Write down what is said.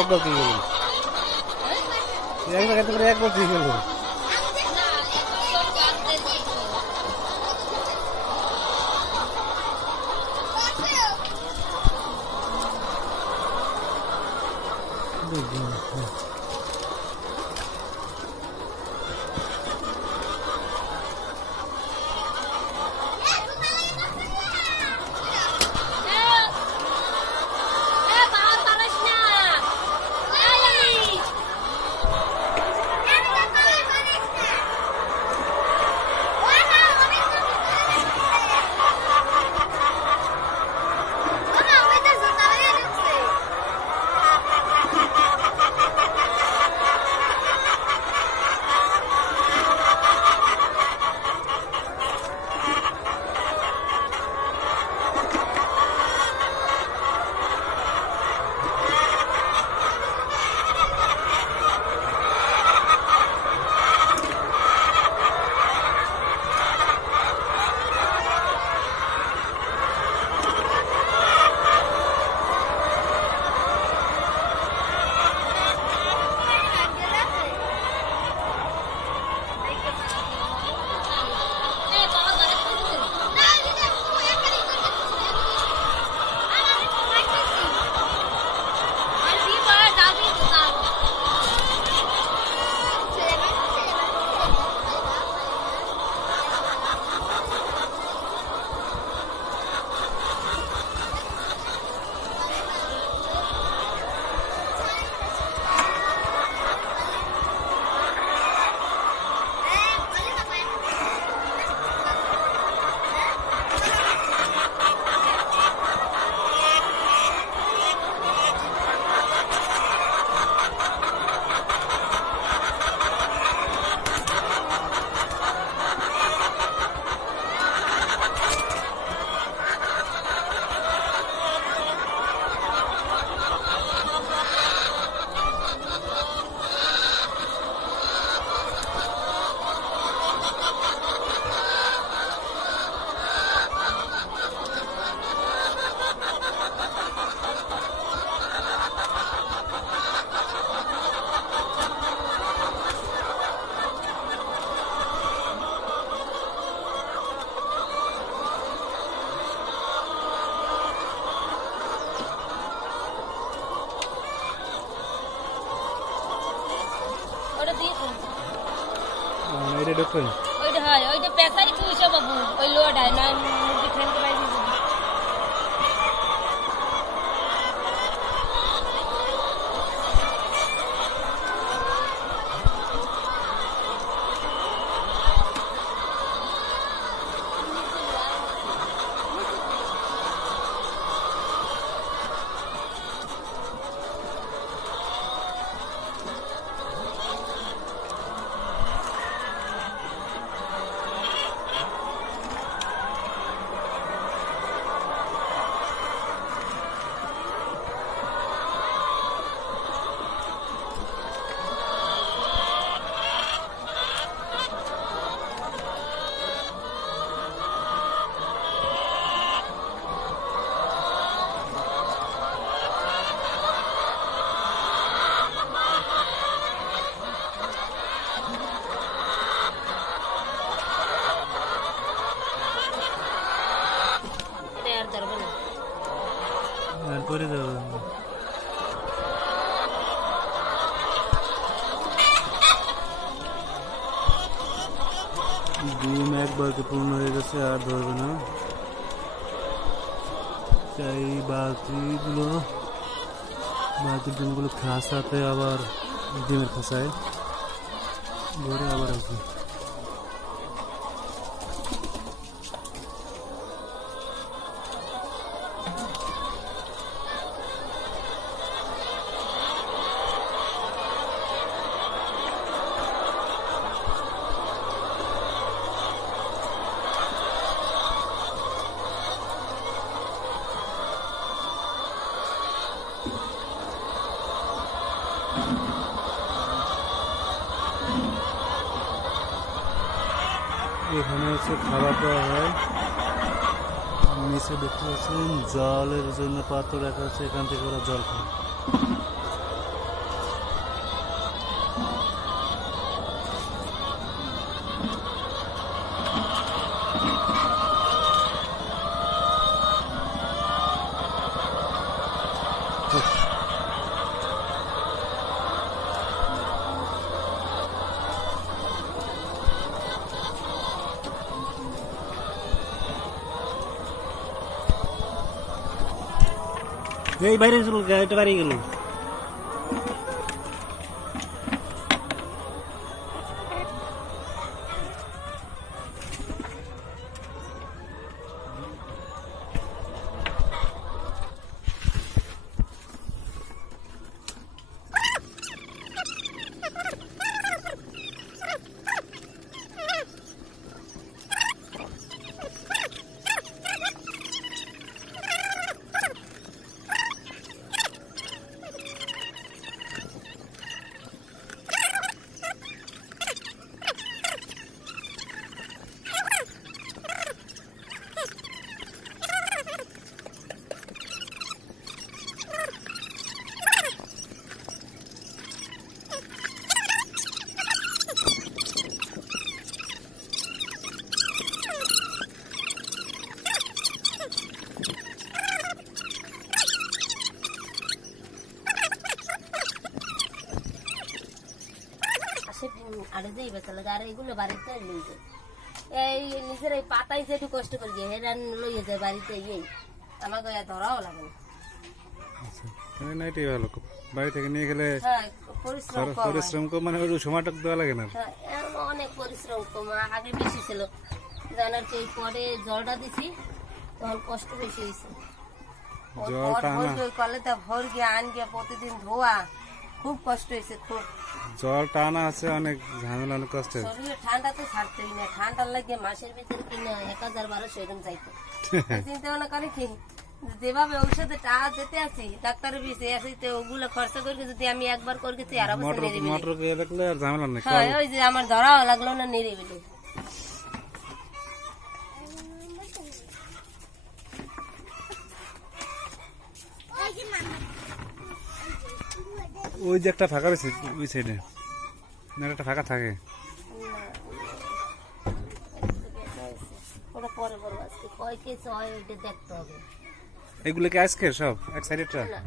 একবার দিয়ে গেল, একবার দিয়ে গেল। এটা ঢুকুন, ওইটা হয়, ওইটা পেশারি পুইছো বাবু, ওই লোড হয় না মুরগি ঠেনতে পাই দিবি। করে দেবো। ডিম একবারকে পূর্ণ হয়ে গেছে, আর ধরবে না। চাই বাকিগুলো, বাকির ডিমগুলো খাসাতে আবার ডিমের খাসায় ভরে আবার আসবে। এখানে হচ্ছে খাবার দেওয়া হয়। নিচে দেখতে পাচ্ছেন জলের জন্য পাত্র রাখা আছে, এখান থেকে ওরা জল খায়। এই বাইরে চল, গাড়িটা বাড়ি গেল। আরে যাই বেচাল আর এগুলো বাড়িতে লই যায়, এই নিজের এই পাতাই যে একটু কষ্ট করি গিয়ে হেরান লইয়ে যায় বাড়িতে, এই আমাকে ধরাও লাগে না। না, এটাই ভালো, বাড়ি থেকে নিয়ে গেলে হ্যাঁ, পরিশ্রম কম হয়। পরিশ্রম কম, মানে ওই সময়টা দেওয়া লাগে না। হ্যাঁ, অনেক পরিশ্রম কম, আগে বেশি ছিল জানার চেয়ে পরে জলটা দিছি তখন কষ্ট বেশি হয়েছে। জলটা কলেতে ভর গিয়ে আন গিয়ে প্রতিদিন ধোয়া, খুব কষ্ট হয়েছে খুব। জল টানা আছে, অনেক ঝামেলা, অনেক কষ্ট। শরীরে ঠান্ডা তো ছাড়তেই না, ঠান্ডার লাগে মাসের ভিতরে কিনা 1000-1200 এরকম যাইতো। চিন্তা ভাবনা করে কি যেভাবে ঔষধে টাকা যেতে আছি ডাক্তারের বিষে আসিতে ওগুলো খরচা করে যদি আমি একবার করে গেছি আর অবস্থা নিরিবিলি। মোটর কে দেখলে আর ঝামেলা নেই। হ্যাঁ, ওই যে আমার ধরাও লাগলো না নিরিবিলি। ওই যে একটা ফাঁকা রয়েছে ওই সাইডে, না একটা ফাঁকা থাকে। ওটা পরে বলবো, আজকে কয় কেস হয় ওইটা দেখতে হবে। এগুলো কি আজকে সব এক সাইডে? না।